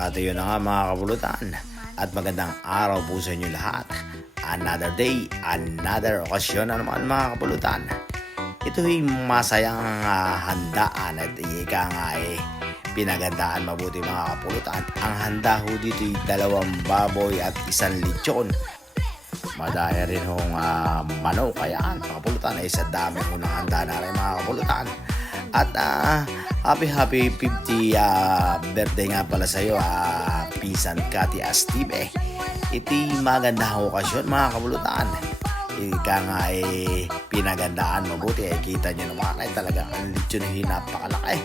At yun na nga mga kapulutan. At magandang araw po sa inyo lahat. Another day, another okasyon na naman mga kapulutan. Ito'y masayang handaan at ika nga pinagandaan mabuti mga kapulutan. Ang handa ho dito'y 2 baboy at 1 lechon. Madaya rin hong manok. Kaya mga kapulutan ay sa dami ho ng handa na rin mga kapulutan. At happy 50 birthday nga pala sa iyo, Pisan Kati Astime. Iti maganda ho okasyon mga kapulutan. Ika nga pinagandaan mabuti. Kita nyo naman ay talagang ang lechon napakalaki.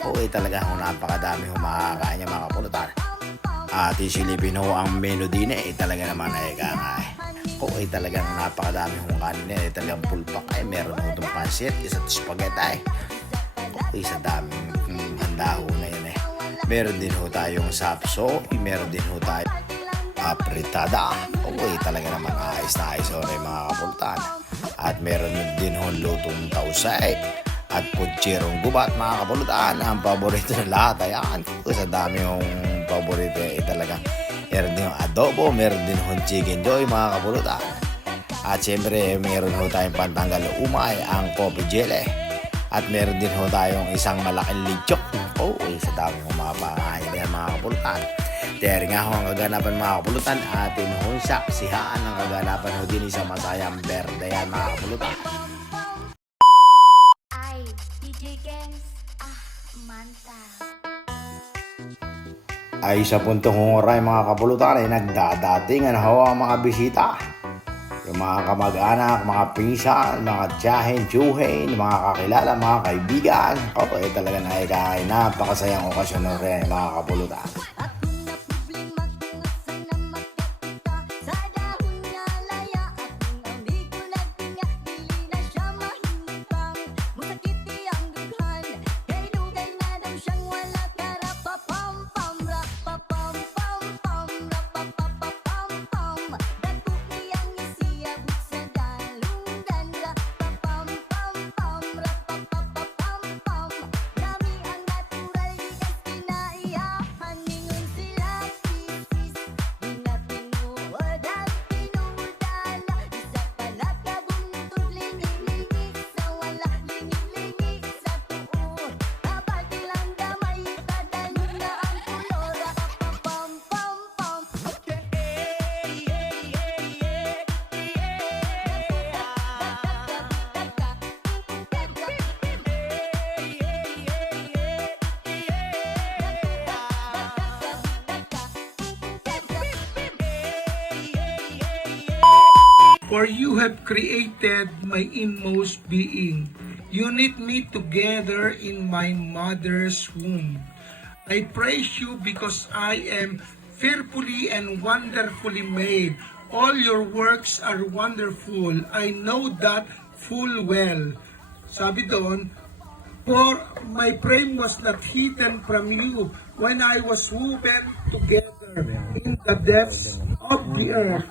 O talaga ho napakadami ho makakain niya mga kapulutan. At isilipin ho ang menu din talaga naman ay ika nga talagang napakadami hong kanin talagang pulpak meron ho itong pansit, isa't spaghetti sa daming handa ho na yun Meron din ho tayong sapso, meron din ho tayong apritada. Talaga naman ayos na ayos ho na mga kapulutan. At meron din ho lutong tausay at putcherong gubat mga kapulutan. Ang paborito na lahat ayan. Sa dami hong paborito talaga. Meron din ho adobo, meron din ho chicken joy mga kapulutan. At syempre meron ho tayong pantanggal umay, ang coffee jelly. At meron din ho tayong isang malaking lechok. Sa dami ho mga pangain yan mga kapulutan. Dahil nga ho ang kaganapan mga kapulutan. Atin ho saksihaan ang kaganapan ho din sa masayang berde yan mga kapulutan. Ay, DJ Gens, manta. Ay sa puntong oray mga kapulutan ay nagdadatingan ho ang mga bisita. Yung mga kamag-anak, mga pinsan, mga tiyahin, tiyuhin, mga kakilala, mga kaibigan. Talaga na napakasayang okasyon na rin mga kapulutan. For you have created my inmost being. You knit me together in my mother's womb. I praise you because I am fearfully and wonderfully made. All your works are wonderful. I know that full well. Sabi doon, for my frame was not hidden from you when I was woven together in the depths of the earth.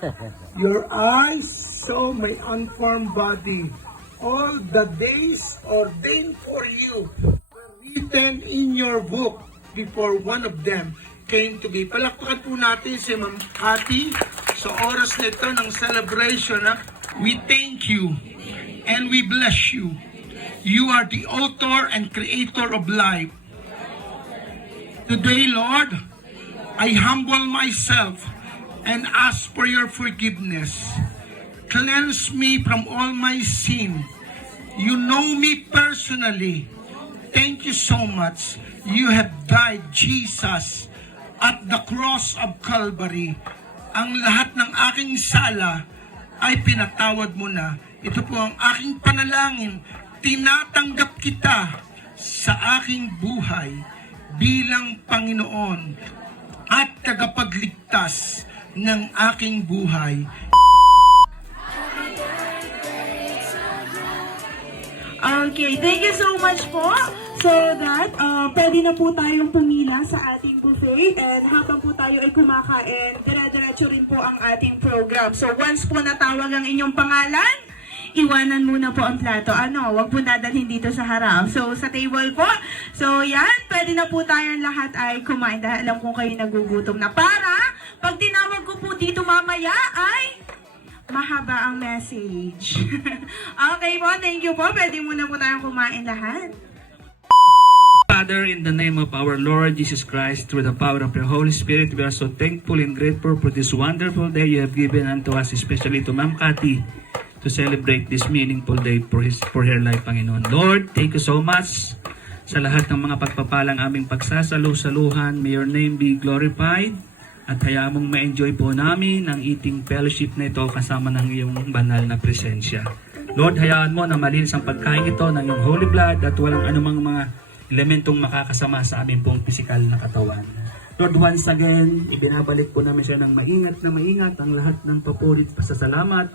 Your eyes saw my unformed body. All the days ordained for you were written in your book before one of them came to be. Palakpakan po natin si Ma'am Cathy sa oras nito ng celebration. We thank you and we bless you. You are the author and creator of life. Today, Lord, I humble myself and ask for your forgiveness. Cleanse me from all my sin. You know me personally. Thank you so much. You have died, Jesus, at the cross of Calvary. Ang lahat ng aking sala ay pinatawad mo na. Ito po ang aking panalangin. Tinatanggap kita sa aking buhay bilang Panginoon at tagapagligtas ng aking buhay. Okay, thank you so much po. So that, pwede na po tayong pumila sa ating buffet and habang po tayo ay kumakain, dire-diretso rin po ang ating program. So once po natawag ang inyong pangalan, iwanan muna po ang plato. Ano, wag po dadalhin dito sa harap. So, sa table po. So, yan, pwede na po tayong lahat ay kumain dahil alam kong kayo nagugutom na. Para, pag tinawag ko po dito mamaya ay mahaba ang message. Okay po, thank you po. Pwede muna po tayong kumain lahat. Father, in the name of our Lord Jesus Christ, through the power of your Holy Spirit, we are so thankful and grateful for this wonderful day you have given unto us, especially to Ma'am Cathy, to celebrate this meaningful day for her life, Panginoon. Lord, thank you so much sa lahat ng mga pagpapalang aming pagsasalu-saluhan. May your name be glorified at hayaan mong ma-enjoy po namin ang eating fellowship na ito kasama ng iyong banal na presensya. Lord, hayaan mo na malinis ang pagkain ito ng iyong holy blood at walang anumang mga elementong makakasama sa aming pong pisikal na katawan. Lord, once again, ibinabalik po namin siya ng maingat ang lahat ng papurit pasasalamat,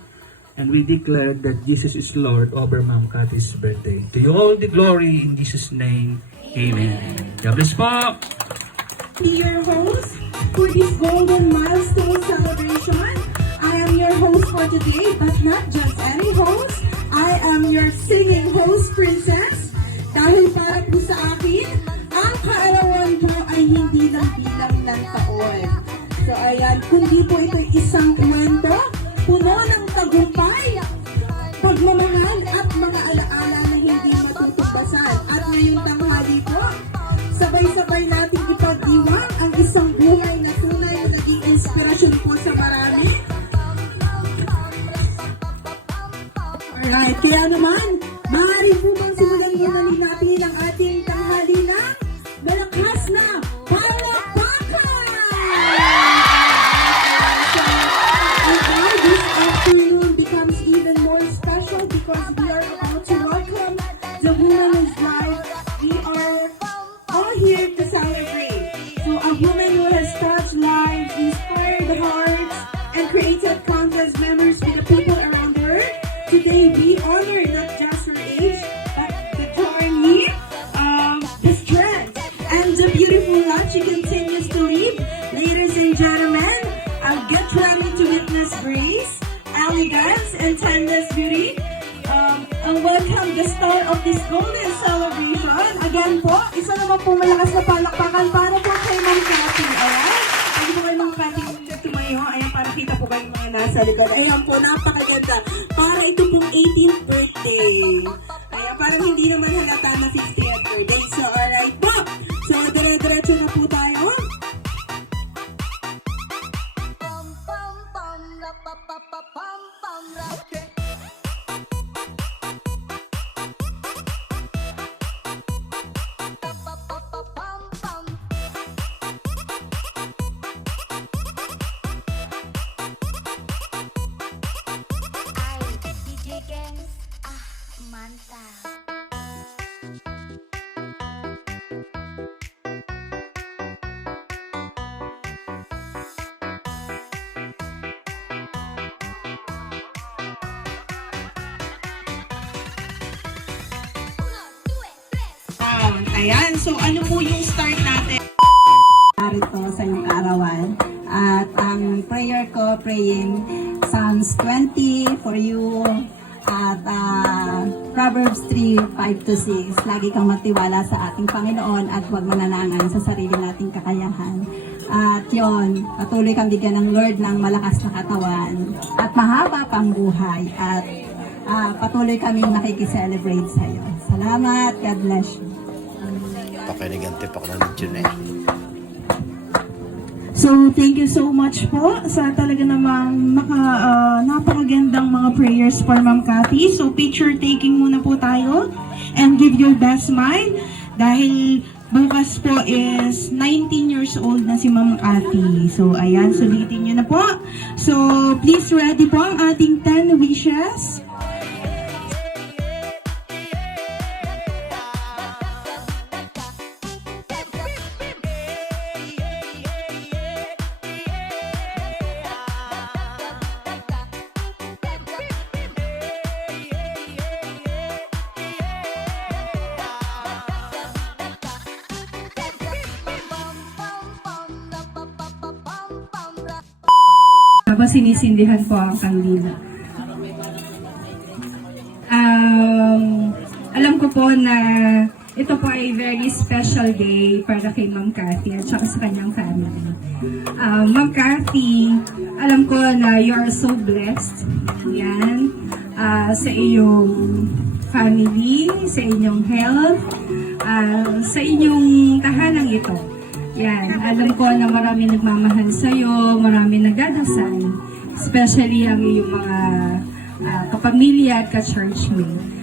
and we declare that Jesus is Lord over Ma'am Cathy's birthday. To you all the glory in Jesus' name. Amen. God bless po! Be your host for this golden milestone celebration. I am your host for today, but not just any host. I am your singing host, Princess. Dahil para po sa akin, ang kaarawan ko ay hindi lang bilang ng taon. So ayan, kundi po ito isang kwento, puno ng tagumpay, pagmamahal at mga alaala na hindi matutupasan. At ngayong tanghali po, sabay-sabay natin ipagdiwang ang isang buhay na tunay na naging inspirasyon po sa marami. Alright, kaya naman, maaari po bang simulan muna natin ang ating tanghali na malakas na palakpakan! And now, this afternoon becomes even more special because we are about to welcome the woman whose life we are all here to celebrate. So, a woman who has touched lives, inspired hearts, and created countless memories with the people around her. Today, we honor not just her age, but the journey, the strength, and the beautiful life she continues to live. Ladies and gentlemen, get ready to witness grace, elegance, and timeless beauty. And welcome the star of this golden celebration. Again po, isa naman po malakas na palakpakan para po kay Ma'am Cathy. Alright? Pwede po kayo Ma'am Cathy tumayo. Ayan, para kita po kayo mga nasa likod. Ayan po, napakaganda. Para ito pong 18th birthday. Ayan, parang hindi naman halata na 50th birthday. So, alright po. So, dire-diretso na po tayo. Pam pam pam la pa pa pa pam pam la. Pa pa pa pa pam pam. Ay, DJ Gengs, mantap. Ayan, so ano po yung start natin? Narito sa iyong arawan. At ang prayer ko, praying Psalms 20 for you at Proverbs 3:5-6. Lagi kang magtiwala sa ating Panginoon at huwag mananangan sa sarili nating kakayahan. At yon, patuloy kang bigyan ng Lord ng malakas na katawan at mahaba pang buhay at patuloy kaming nakikiselebrate sa iyo. Salamat, God bless you. Pakinigante pa ko na yun eh. So, thank you so much po sa talaga namang napakagandang mga prayers for Ma'am Cathy. So, picture taking muna po tayo and give your best smile dahil bukas po is 19 years old na si Ma'am Cathy. So, ayan, sulitin nyo na po. So, please ready po ang ating 10 wishes. Habang sinisindihan po ang kandila. po na ito po ay very special day para kay Ma'am Cathy at saka sa kanyang family. Ma'am Cathy, alam ko na you are so blessed. Yan. Sa iyong family, sa inyong health, sa inyong tahanang ito. Yan. Alam ko na marami nagmamahal sa iyo, marami nagdadasal. Especially ang iyong mga kapamilya at ka-churchmate.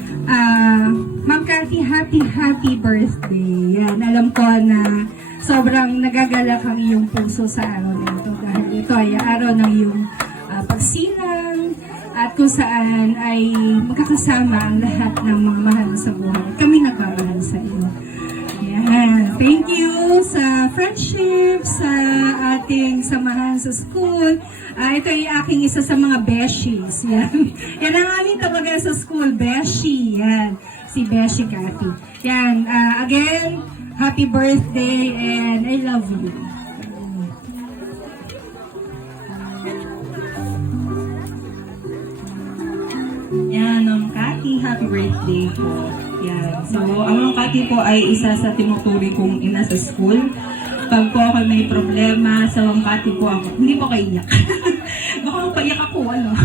Ma'am Cathy, happy birthday. Yan, alam ko na sobrang nagagalak ang iyong puso sa araw na ito dahil ito ay araw ng iyong pagsilang at kung saan ay magkakasama ang lahat ng mga mahal sa buhay. Kami nagmamahal sa iyo. Yan. Thank you sa friendship, sa ating samahan sa school. Ito ay aking isa sa mga beshies. Yan. Yan ang aming tawagan sa school, beshi. Yan. Si Beshi Cathy. Yan. Again, happy birthday and I love you. Yan, Ma'am Cathy, happy birthday po. Yan. So, ang Ma'am Cathy po ay isa sa tinuturi kong ina sa school. Pag po ako may problema, sa Ma'am Cathy po ako, hindi po kayo iyak. Baka mapaiyak ako, ano.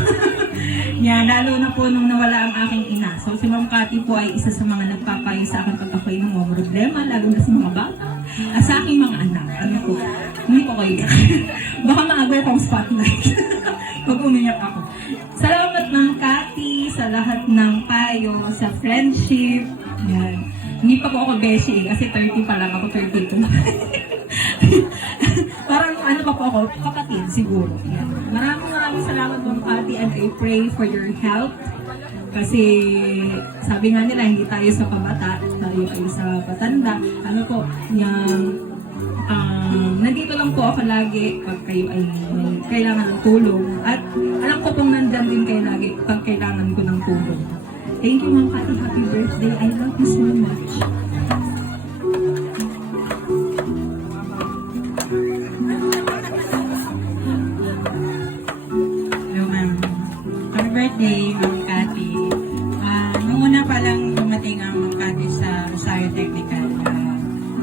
Yan, lalo na po nung nawala ang aking ina. So, si Ma'am Cathy po ay isa sa mga nagpapayo sa akin pag ako'y ng mga problema, lalo na sa mga bata, at sa aking mga anak. Ano po, hindi po kayo iyak. Baka maagaw akong spotlight. Pag umiyak ako. Salamat, Ma'am Cathy, sa lahat ng payo, sa friendship. Yan. Hindi pa po ako beshi kasi 30 pa lang ako, 32. Parang ano pa po ako, kapatid siguro. Yan. Maraming salamat, Ma'am Cathy, and I pray for your health. Kasi sabi nga nila, hindi tayo sa pabata, tayo ay sa patanda. Ano po, yung nandito lang po ako lagi pag kayo ay may kailangan ng tulong. At alam ko pong nandyan din kayo lagi pag kailangan ko ng tulong. Thank you, Ma'am Cathy. Happy birthday. I love you so much. Hello, ma'am. Happy birthday, Ma'am Cathy. Nung una pa lang dumating ang Ma'am Cathy sa Rosario Technical,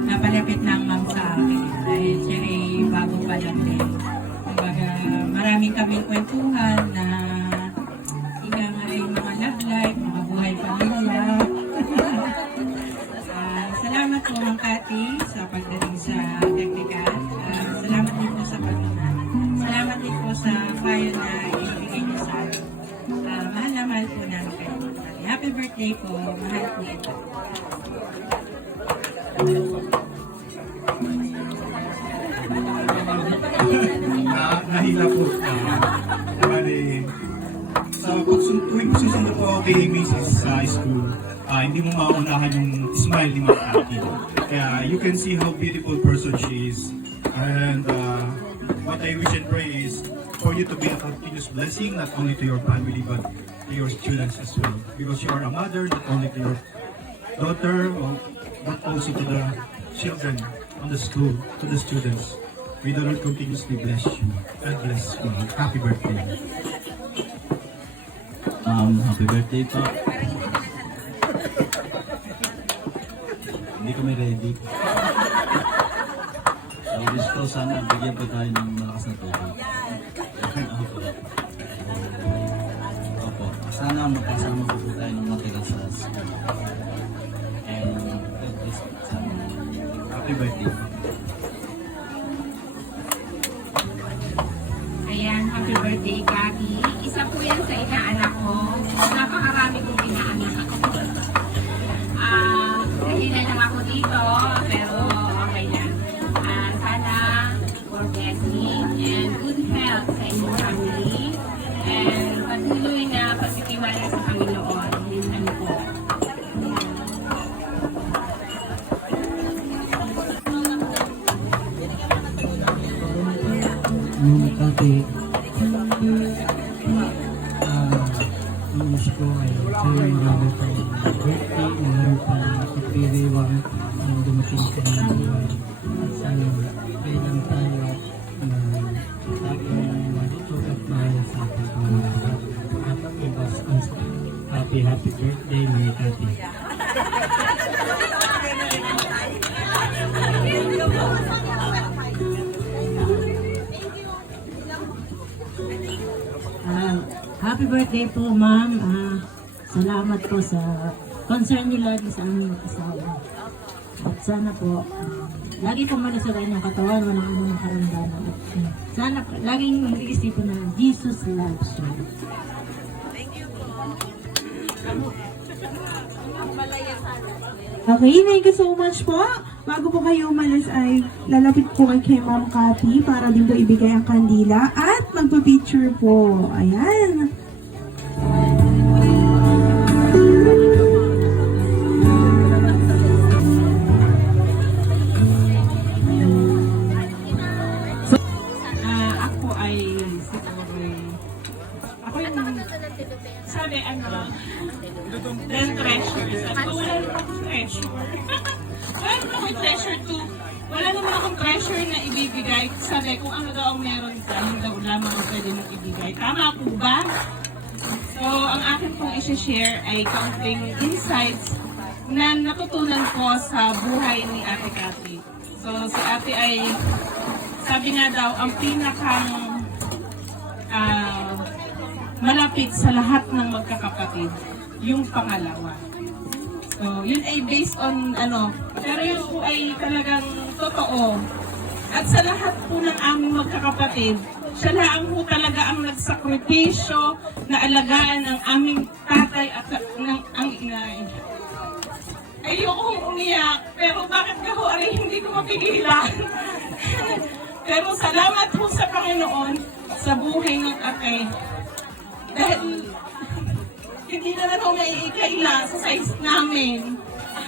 napalapit ng ma'am sa akin dahil siya ay bago pa lang din. Kumbaga, maraming kaming kwentuhan na ika nga ay mga love life, mga buhay pamilya. Salamat po, Ma'am Cathy, sa pagdating sa Technical. Salamat din po sa pagmamahal. Salamat din po sa payo na ibigay niyo sa akin. Mahal na mahal po namin kayo. Happy birthday po. Mahal po ito. Nahila po. Bali, sa tuwing susunod po ako kay Mrs. sa school, hindi mo maunahan yung smile ni Ma'am Cathy. Kaya you can see how beautiful person she is. And what I wish and pray is for you to be a continuous blessing, not only to your family, but to your students as well. Because you are a mother, not only to your daughter, but also to the children on the school, to the students. May the Lord continuously bless you. God bless you. Happy birthday. Happy birthday po. Hindi kami ready. So, wish ko sana bigyan po tayo ng malakas na tubig. Opo. Sana magkasama po tayo ng matigas sa school. And God bless po sana. Happy birthday. Ayan, happy birthday, Cathy. Isa po yan sa inaanak ko. Napakarami kong inaanak. Nahilan lang ako dito, pero okay lang. Sana for blessing and good health sa inyong family. And patuloy na pagtitiwala sa Panginoon. Ano po. Cathy, ang wish ko ay sa'yo marami pang birthday, marami pang kapiriwang ang dumating sa mga buhay. At sa'yo, kailan tayo na sa aking malito at mahal sa ating Panginoon. At ibas ang happy birthday, my Cathy. Happy birthday po, ma'am. Salamat po sa concern niyo lagi sa aming mag-asawa. At sana po, lagi po malusugan yung katawan, walang anong karamdaman. Sana po, laging mag-iisipin na Jesus loves you. Okay, thank you so much po. Bago po kayo umalis ay lalapit po kay Ma'am Cathy para din po ibigay ang kandila at magpa-picture po. Ayan. Ako ay siguro ako yung sabi then treasure. Sabi ko, wala naman akong treasure. Wala naman akong treasure to. Wala naman akong treasure na ibibigay. Sabi, kung ano daw ang meron ka, yun daw lamang ang pwede mong ibigay. Tama po ba? So, ang akin pong isi-share ay kaunting insights na natutunan ko sa buhay ni Ate Cathy. So, si Ate ay sabi nga daw, ang pinakang malapit sa lahat ng magkakapatid, yung pangalawa. So, yun ay based on pero yun po ay talagang totoo. At sa lahat po ng aming magkakapatid, siya lang po talaga ang nagsakripisyo na alagaan ang aming tatay at ang inay. Ayokong umiyak, pero bakit ka ho, aray, hindi ko mapigilan. Pero salamat po sa Panginoon sa buhay ng ate. Dahil hindi na lang ako maiikaila sa size namin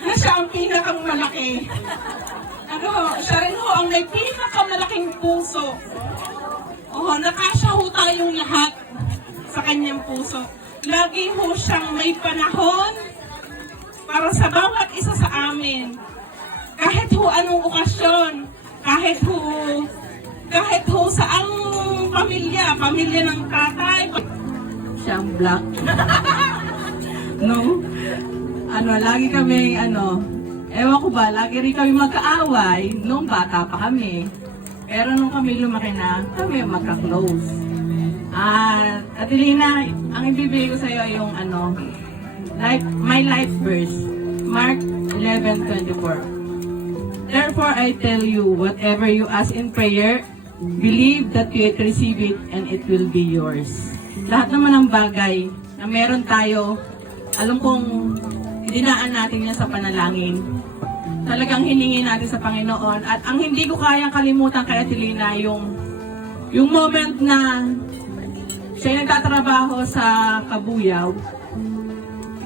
na siya ang pinakang malaki. Siya rin ho ang may pinakamalaking puso. Nakasya ho tayong lahat sa kanyang puso. Lagi ho siyang may panahon para sa bawat isa sa amin. Kahit ho anong okasyon, kahit ho sa ang pamilya ng tatay. Siyang black. No? Lagi kami, ewan ko ba, lagi rin kami magkaaway nung bata pa kami. Pero nung kami lumaki na, kami magka-close. At Lina, ang ibibigay ko sa'yo yung my life verse, Mark 11:24. Therefore I tell you, whatever you ask in prayer, believe that you receive it and it will be yours. Lahat naman ng bagay na meron tayo, alam kong dinaan natin yan sa panalangin. Talagang hiningi natin sa Panginoon. At ang hindi ko kayang kalimutan kay Atilina, yung moment na siya nagtatrabaho sa Kabuyaw.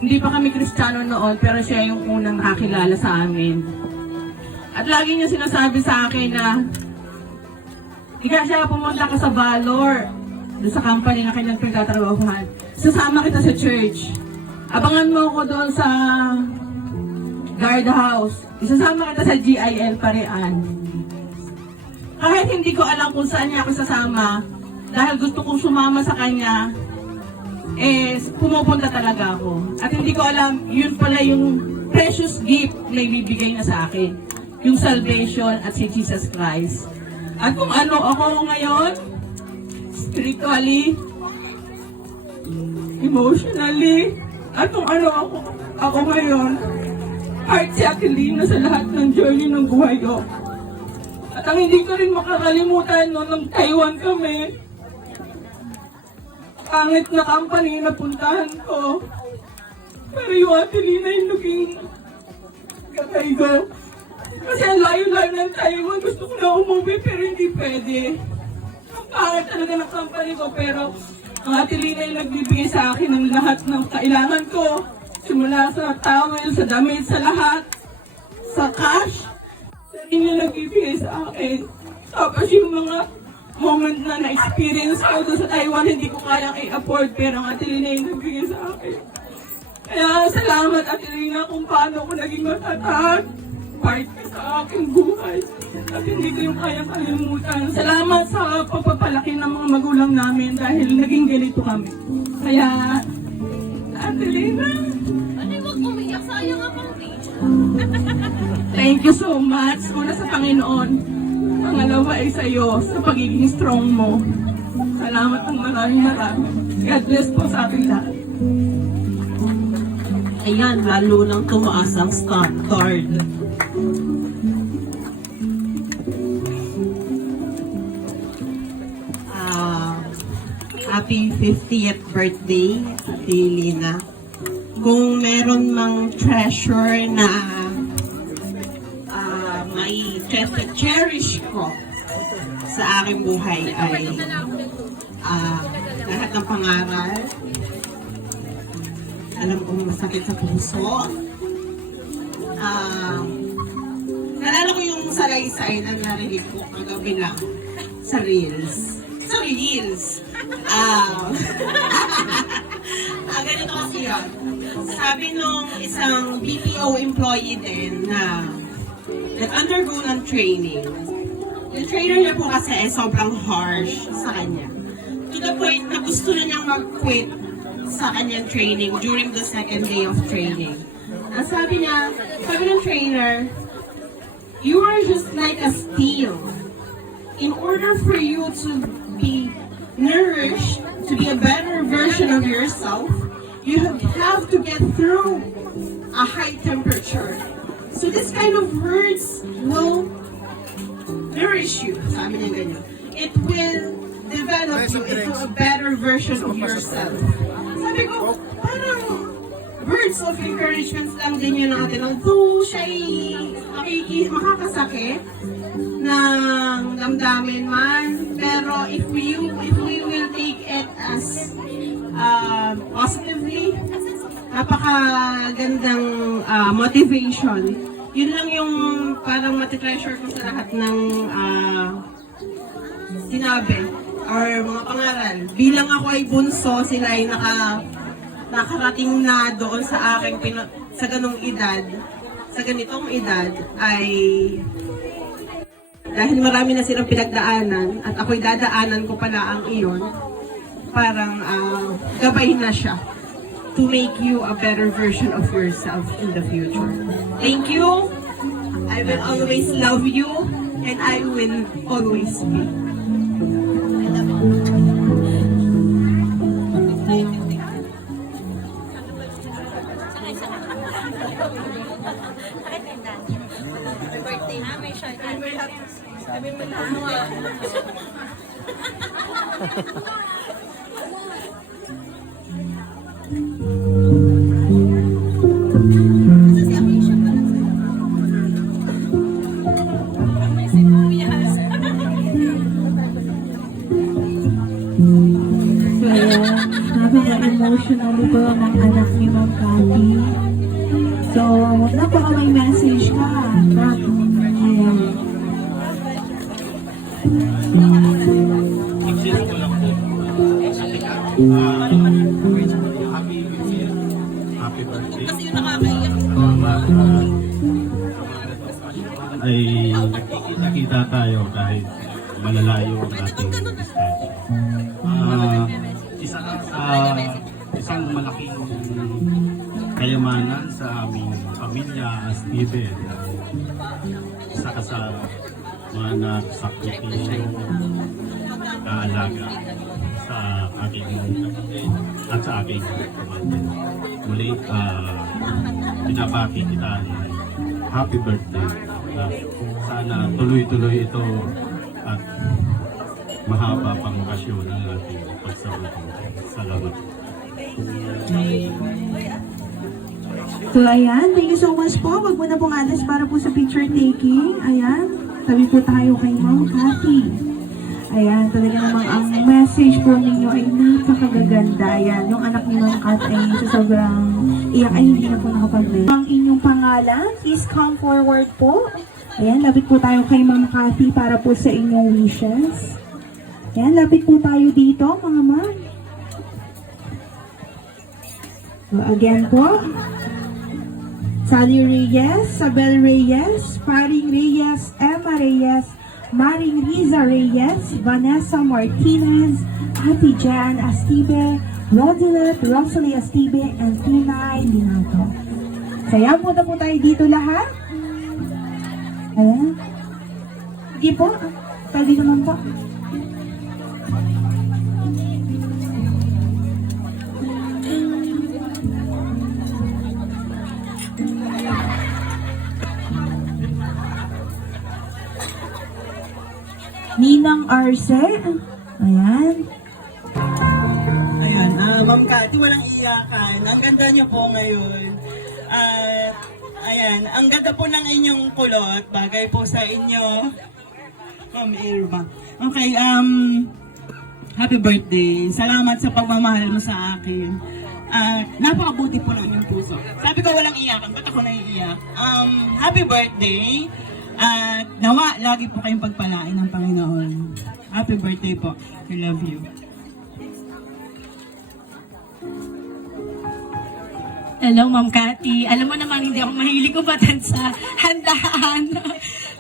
Hindi pa kami Kristiyano noon, pero siya yung unang nakakilala sa amin. At lagi niya sinasabi sa akin na ikaw siya pumunta ka sa Valor, doon sa company na kanyang pinagtatrabahuhan. Sasama kita sa church. Abangan mo ko doon sa guard house. Isasama kita sa GIL Parean. Kahit hindi ko alam kung saan niya ako sasama, dahil gusto kong sumama sa kanya, pumupunta talaga ako. At hindi ko alam, yun pala yung precious gift na ibibigay na sa akin. Yung salvation at si Jesus Christ. At kung ano ako ngayon, spiritually, emotionally, at kung ano ako ngayon, heart si Aquilina sa lahat ng journey ng buhay ko. At ang hindi ko rin makakalimutan noon nung Taiwan kami, pangit na company na puntahan ko. Pero yung Aquilina yung naging gatay ko. Kasi ang layo-layo ng Taiwan, gusto ko na umuwi pero hindi pwede. Ang pangit talaga ng company ko, pero ang Atilina yung nagbibigay sa akin ng lahat ng kailangan ko. Simula sa towel, sa damit, sa lahat, sa cash. Yun yung nagbibigay sa akin. Tapos yung mga moment na na-experience ko doon sa Taiwan, hindi ko kayang i-afford, pero ang Atilina yung nagbibigay sa akin. Kaya salamat Atilina kung paano ko naging matatag. Part ka sa aking buhay at hindi ko yung kaya kalimutan. Salamat sa pagpapalaki ng mga magulang namin dahil naging ganito kami. Kaya, Adelina, Huwag umiyak, sayang ang pang-page. thank you so much. Una sa Panginoon, pangalawa ay sa iyo sa pagiging strong mo. Salamat ng maraming. God bless po sa ating lahat. Ayan, lalo nang tumaas ang standard. Happy 50th birthday, Ate Lina. Kung meron mang treasure na may cherish ko sa aking buhay ay lahat ng pangaral. Alam kong masakit sa puso. Nalala ko yung salaysay na narinig ko kagabi lang sa Reels. Ganito kasi yun. Sabi nung isang BPO employee din na nag-undergo ng training. Yung trainer niya po kasi ay sobrang harsh sa kanya. To the point na gusto na niyang mag-quit sa kanyang training during the second day of training. Ang sabi ng trainer, you are just like a steel. In order for you to be nourished, to be a better version of yourself, you have to get through a high temperature. So this kind of words will nourish you. Sabi niya ganyan. It will develop you into a better version of yourself. Sabi ko, parang words of encouragement lang din yun natin. Although siya'y makakasakit ng damdamin man, pero if we will take it as positively, napakagandang motivation. Yun lang yung parang matitreasure ko sa lahat ng sinabi or mga pangaral. Bilang ako ay bunso, sila ay nakarating na doon sa aking sa ganitong edad ay dahil marami na silang pinagdaanan at ako'y dadaanan ko pala ang iyon, parang gabay na siya to make you a better version of yourself in the future. Thank you. I will always love you and I will always be. I love you. Emotionally po ng anak ni Ma'am Cathy. So, may message ka. Ayan. Happy birthday. Ay nakikita tayo kahit malalayo ang ating distansya. Isang malaking kayamanan sa aming pamilya as Steven. Isa ka sa mga nagsakripisyo kaalaga sa aking kapatid at sa aking pamangkin. Muli, pinabati kita ni happy birthday. Sana tuloy-tuloy ito at mahaba pang okasyon ng ating pagsabot. Salamat. So ayan, thank you so much po. Wag mo na pong alas para po sa picture taking. Ayan, tabi po tayo kay Ma'am Cathy. Ayan, talaga namang ang message po ninyo ay napakagaganda. Ayan, yung anak ni Ma'am Cathy ay sa sobrang iyak ay hindi na po nakapag-message. Ang inyong pangalan, please come forward po. Ayan, lapit po tayo kay Ma'am Cathy para po sa inyong wishes. Ayan, lapit po tayo dito, mga ma'am. So, again po, Sally Reyes, Sabel Reyes, Paring Reyes, Emma Reyes, Maring Riza Reyes, Vanessa Martinez, Ate Jan Astibe, Rodilet, Rosalie Astibe, and Tinay Linato. So, ayan, punta po tayo dito lahat. Ayan. Hindi po, pwede naman po. Ninang Arce. Ayan. Ayan, Ma'am Cathy, walang iyakan. Ang ganda niyo po ngayon. At, ayan, ang ganda po ng inyong kulot. Bagay po sa inyo. Ma'am Irma. Okay, happy birthday. Salamat sa pagmamahal mo sa akin. Napakabuti po ng inyong puso. Sabi ko walang iyakan, ba't ako naiiyak? Happy birthday. At nawa, lagi po kayong pagpalain ng Panginoon. Happy birthday po. I love you. Hello, Ma'am Cathy. Alam mo naman, hindi ako mahilig umatan sa handaan.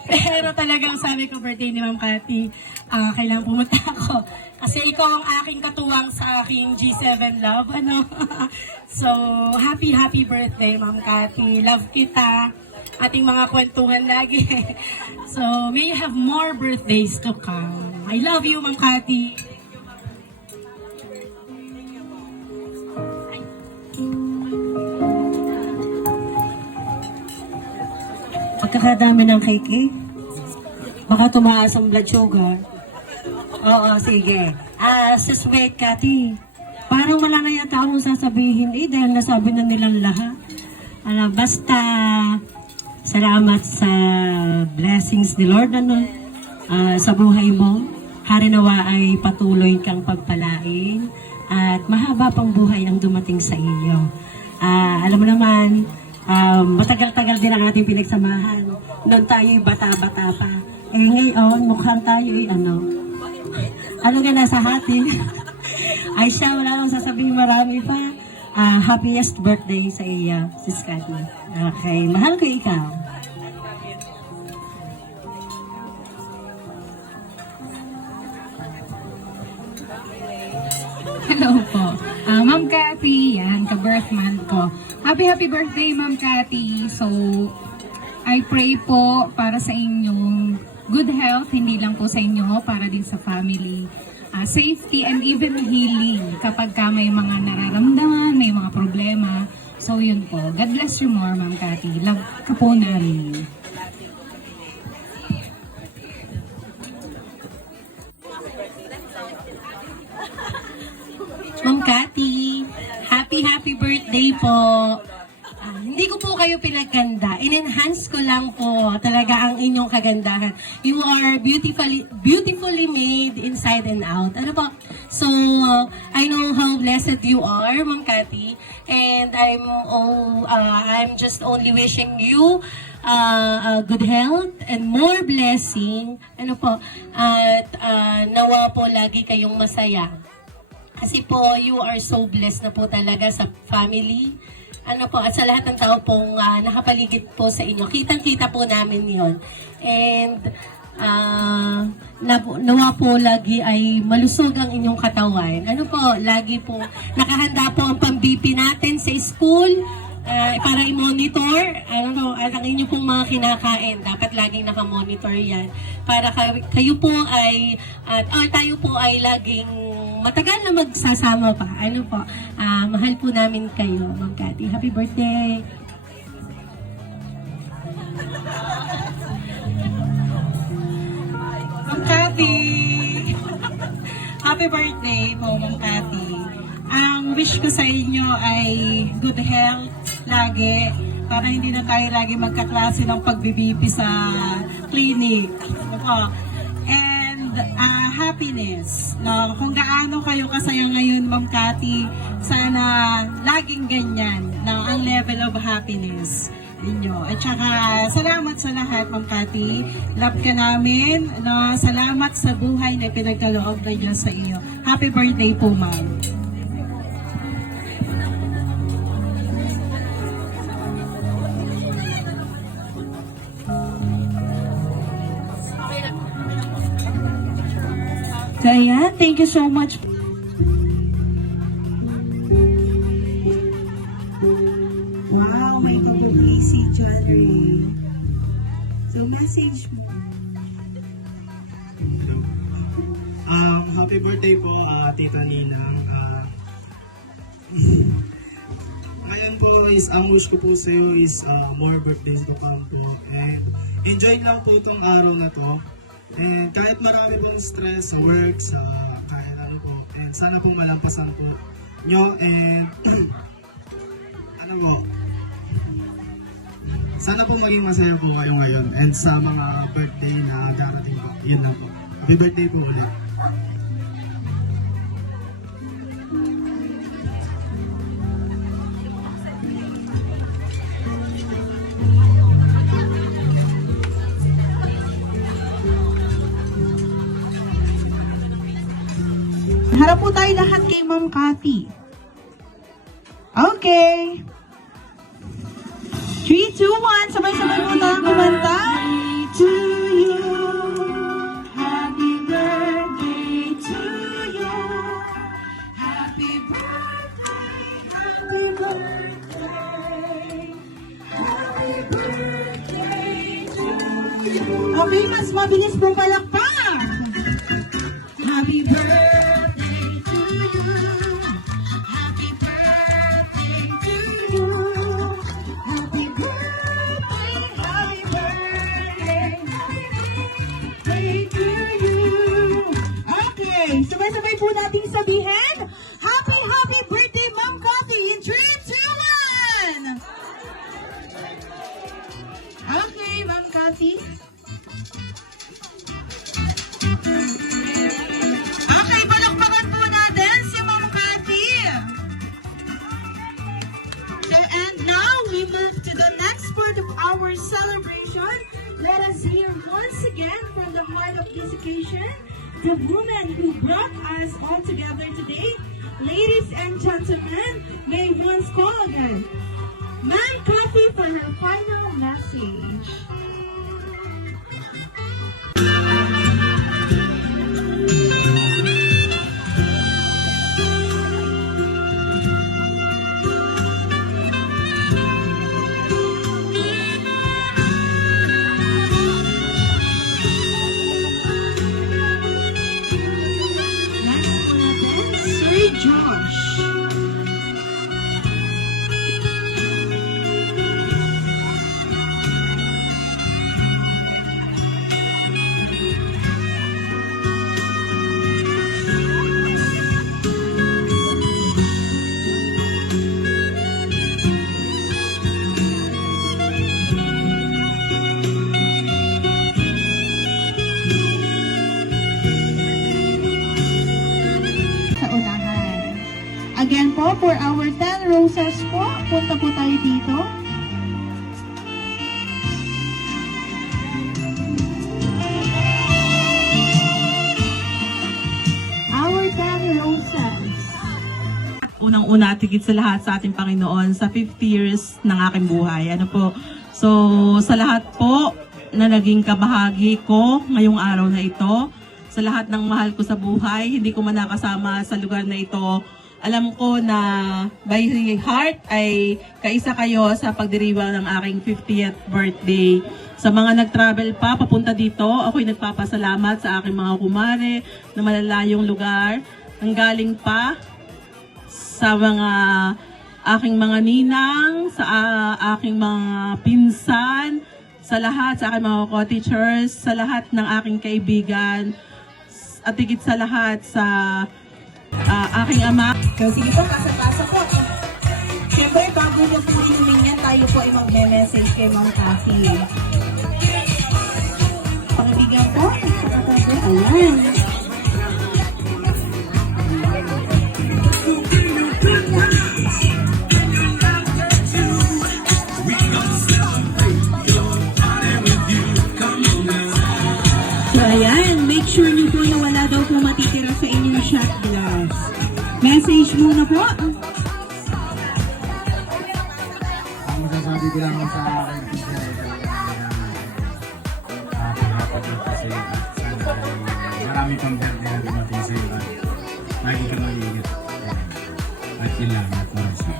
Pero talagang sabi ko, birthday ni Ma'am Cathy, kailangan pumunta ako. Kasi ikaw ang aking katuwang sa aking G7 love. Ano? So, happy birthday, Ma'am Cathy. Love kita. Ating mga kwentuhan lagi. So, may you have more birthdays to come. I love you, Ma'am Cathy. Pagkakadami ng cake eh. Baka tumaas ang blood sugar. Oo, sige. Sweet Cathy. Parang wala na yata akong sasabihin eh dahil nasabi na nilang lahat. Basta salamat sa blessings ni Lord sa buhay mo. Harinawa ay patuloy kang pagpalain at mahaba pang buhay ang dumating sa iyo. Alam mo naman, matagal-tagal din ang ating pinagsamahan. Noon tayo'y bata-bata pa. Ngayon, mukhang tayo ano nga nasa hati? Ay siya, wala akong sasabihin marami pa. Happiest birthday sa iyo, Sis Cathy. Okay, mahal ko ikaw. Hello po. Ma'am Cathy, yan, ka-birth month ko. Happy birthday, Ma'am Cathy. So, I pray po para sa inyong good health, hindi lang po sa inyo, para din sa family. Safety and even healing kapag ka may mga nararamdaman, may mga problema. So, yun po. God bless you more, Ma'am Cathy. Love ka po namin. Ma'am Cathy, happy birthday po. Hindi ko po kayo pinaganda. In-enhance ko lang po talaga ang inyong kagandahan. You are beautifully made inside and out. Ano po? So, I know how blessed you are, Ma'am Cathy. And I'm just only wishing you good health and more blessing. Ano po? At nawa po lagi kayong masaya. Kasi po, you are so blessed na po talaga sa family. Ano po, at sa lahat ng tao pong nakapaligid po sa inyo. Kitang-kita po namin yon. And nawa po lagi ay malusog ang inyong katawan. Ano po, lagi po nakahanda po ang pang-BP natin sa school para i-monitor. Ano po, at ang inyong pong mga kinakain. Dapat laging nakamonitor yan. Para kayo po ay, tayo po ay laging matagal na magsasama pa. Ano po, mahal po namin kayo, Ma'am Cathy. Happy birthday! Ma'am Cathy! Happy birthday po, Ma'am Cathy. Ang wish ko sa inyo ay good health lagi para hindi na tayo lagi magkaklase ng pagbibipi sa clinic. And happiness. No? Kung gaano kayo kasaya ngayon, Ma'am Cathy, sana laging ganyan na ang level of happiness ninyo. At saka, salamat sa lahat, Ma'am Cathy. Love ka namin. No? Salamat sa buhay na pinagkaloob na Diyos sa iyo. Happy birthday po, Ma'am. Kaya, thank you so much. Wow, may WAC January. So, message mo. Happy birthday po, Tita Nina. Ngayon po is, ang wish ko po sa iyo is more birthdays to come po. And enjoy lang po itong araw na to. And kahit marami pong stress sa work, sa kahit ano po, and sana pong malampasan po nyo, and ano po, sana po maging masaya po kayo ngayon, and sa mga birthday na darating po, yun lang po. Happy birthday po ulit. Harap po tayo lahat kay Ma'am Cathy. Okay. 3, 2, 1. Sabay-sabay po tayo kumanta. To you. Happy birthday to you. Happy birthday. Happy birthday. Happy birthday to you. Okay, mas mabilis pong palakpak. Happy birthday. Sabay-sabay po nating sabihin, Happy birthday, Ma'am Cathy, in 3, 2, 1! Okay, Ma'am Cathy. Okay, palakpakan po natin si Ma'am Cathy. So, and now, we move to the next part of our celebration. Let us hear once again from the heart of this occasion, the woman who brought us all together today. Ladies and gentlemen, may once call her Ma'am Cathy for her final message. Again po, for our 10 roses po, punta po tayo dito. Our 10 roses. Unang-una, tigit sa lahat sa ating Panginoon sa 50 years ng aking buhay. Ano po? So, sa lahat po na naging kabahagi ko ngayong araw na ito, sa lahat ng mahal ko sa buhay, hindi ko man nakasama sa lugar na ito, alam ko na by heart ay kaisa kayo sa pagdiriwang ng aking 50th birthday. Sa mga nag-travel pa papunta dito, ako'y nagpapasalamat sa aking mga kumare na malalayong lugar. Nanggaling pa sa mga aking mga ninang, sa aking mga pinsan, sa lahat, sa aking mga co-teachers, sa lahat ng aking kaibigan, at higit sa lahat sa aking ama. So, sige po, pasa-pasa po. Siyempre, bago nyo po inumin yan, tayo po ay mag-message kay Ma'am Cathy. Pakibigyan po. Ayan. So, ayan. Make sure nyo po na wala daw po matitira sa inyong shot glass. Message muna po. Ang masasabi ko lang sa akin, marami pang birthday na dumating sa iyo. Lagi ka mag-iingat. At kailangan mo siya.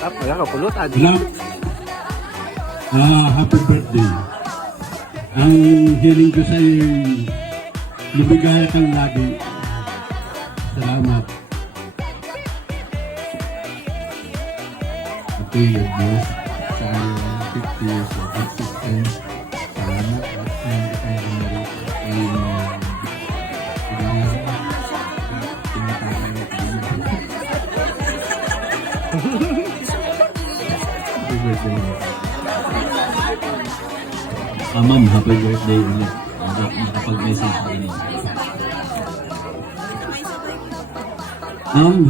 Wala ka pulutan. Happy birthday. Ang hiling ko sa'yo, lumigaya kang lagi. Salamat. Ito yung Diyos sa iyong 50 years of existence. Salamat at hindi kayo umarit. birthday. Ma'am, happy birthday ulit. Nakapag-message ka na.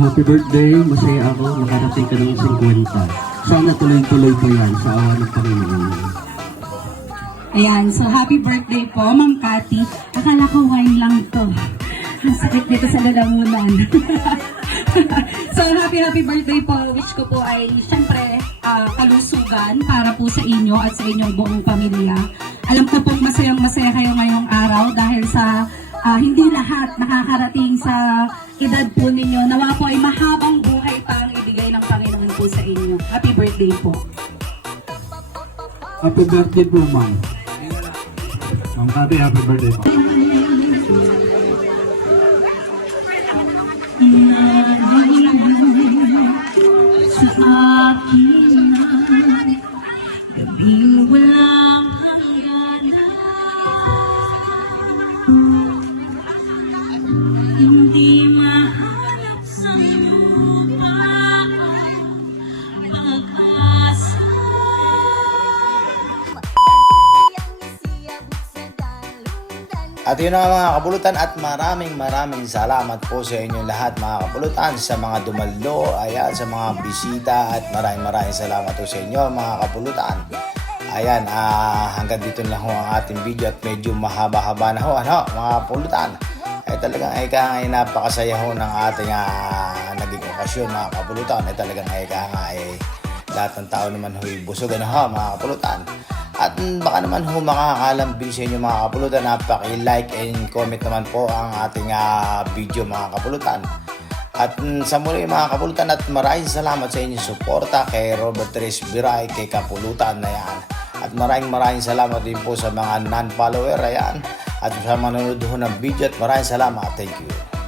Happy birthday. Masaya ako. Makarating ka ng 50. Sana tuloy-tuloy pa yan sa awa ng Panginoon. Ayan, so happy birthday po, Ma'am Cathy. Akala ko wine lang to. Ang sakit dito sa lalamunan. So happy birthday po. Wish ko po ay syempre kalusugan para po sa inyo at sa inyong buong pamilya. Alam ko pong masayang-masaya kayo ngayong araw dahil sa hindi lahat nakakarating sa edad po ninyo. Nawa po ay mahabang buhay pa ang ibigay ng Panginoon po sa inyo. Happy birthday po. Happy birthday po, ma'am. Ma'am Cathy, happy birthday po. Sa akin na gabing walang hanggan, hindi mahanap sa lupa pag-asa. At yun na mga kapulutan at maraming salamat po sa inyo lahat mga kapulutan sa mga dumalo, ayan, sa mga bisita at maraming salamat po sa inyo mga kapulutan. Ayan, hanggang dito lang ho ang ating video at medyo mahaba-haba na ho, mga kapulutan. Ay talagang napakasaya ho ng ating naging okasyon mga kapulutan. Ay talagang lahat ng tao naman ho'y busog mga kapulutan. At baka naman ho makakalambing sa inyo mga kapulutan, paki-like and comment naman po ang ating video mga kapulutan. At sa muli mga kapulutan at maraming salamat sa inyong suporta kay Robert Tres Biray, kay Kapulutan na yan. At maraming salamat din po sa mga non-follower ayan. At sa manonood ho ng video at maraming salamat. Thank you.